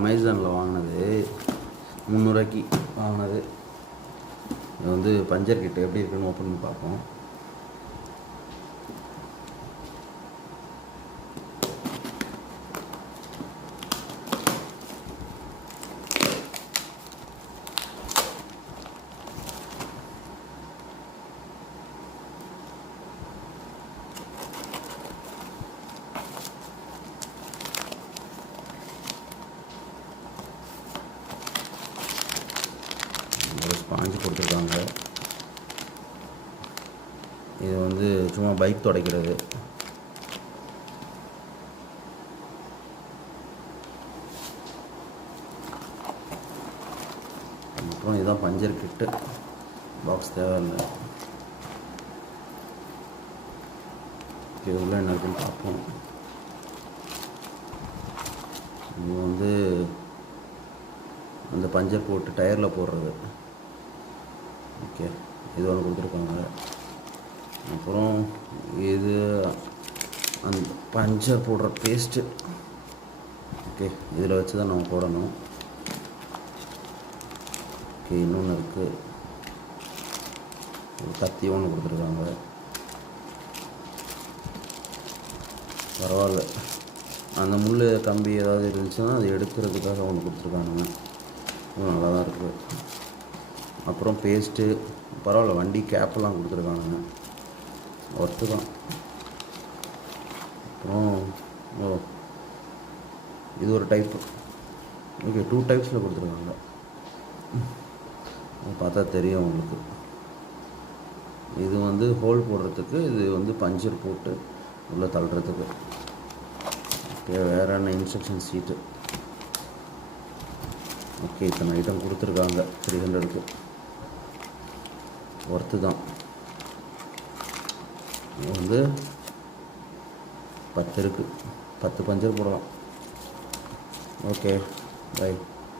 அமேசானில் வாங்கினது 300 வாங்கினது. இது வந்து பஞ்சர் கிட்ட எப்படி இருக்குன்னு ஓப்பன் பண்ணி பார்ப்போம். ஸ்பாஞ்சு கொடுத்துருக்காங்க. இது வந்து சும்மா பைக் துடைக்கிறது. அப்புறம் இதுதான் பஞ்சர் கிட்டு. பாக்ஸ் தேவையில்லை. இது உள்ள என்ன இருக்குன்னு பார்ப்போம். இது வந்து அந்த பஞ்சர் போட்டு டயரில் போடுறது. ஓகே, இது ஒன்று கொடுத்துருக்காங்க. அப்புறம் இது அந்த பஞ்சர் போடுற பேஸ்ட்டு. ஓகே, இதில் வச்சு தான் நம்ம போடணும். ஓகே, இன்னொன்று இருக்குது. ஒரு கத்தி ஒன்று கொடுத்துருக்காங்க. பரவாயில்ல, அந்த முள் கம்பி ஏதாவது இருந்துச்சுன்னா அது எடுக்கிறதுக்காக ஒன்று கொடுத்துருக்கானுங்க. நல்லா தான் இருக்குது. அப்புறம் பேஸ்ட்டு பரவாயில்ல, வண்டி கேப்பெல்லாம் கொடுத்துருக்கானுங்க. ஒர்த்து தான். அப்புறம் இது ஒரு டைப்பு. ஓகே, 2 டைப்ஸில் கொடுத்துருக்காங்க. பார்த்தா தெரியும் உங்களுக்கு. இது வந்து ஹோல் போடுறதுக்கு, இது வந்து பஞ்சர் போட்டு உள்ளே தள்ளுறதுக்கு. ஓகே, வேறு என்ன இன்ஸ்ட்ரக்ஷன் ஷீட்டு. ஓகே, இத்தனை ஐட்டம் கொடுத்துருக்காங்க. 300க்கு ஒர்த்து தான். இது வந்து 10 இருக்குது. 10 பஞ்சர் போடலாம். Okay, by.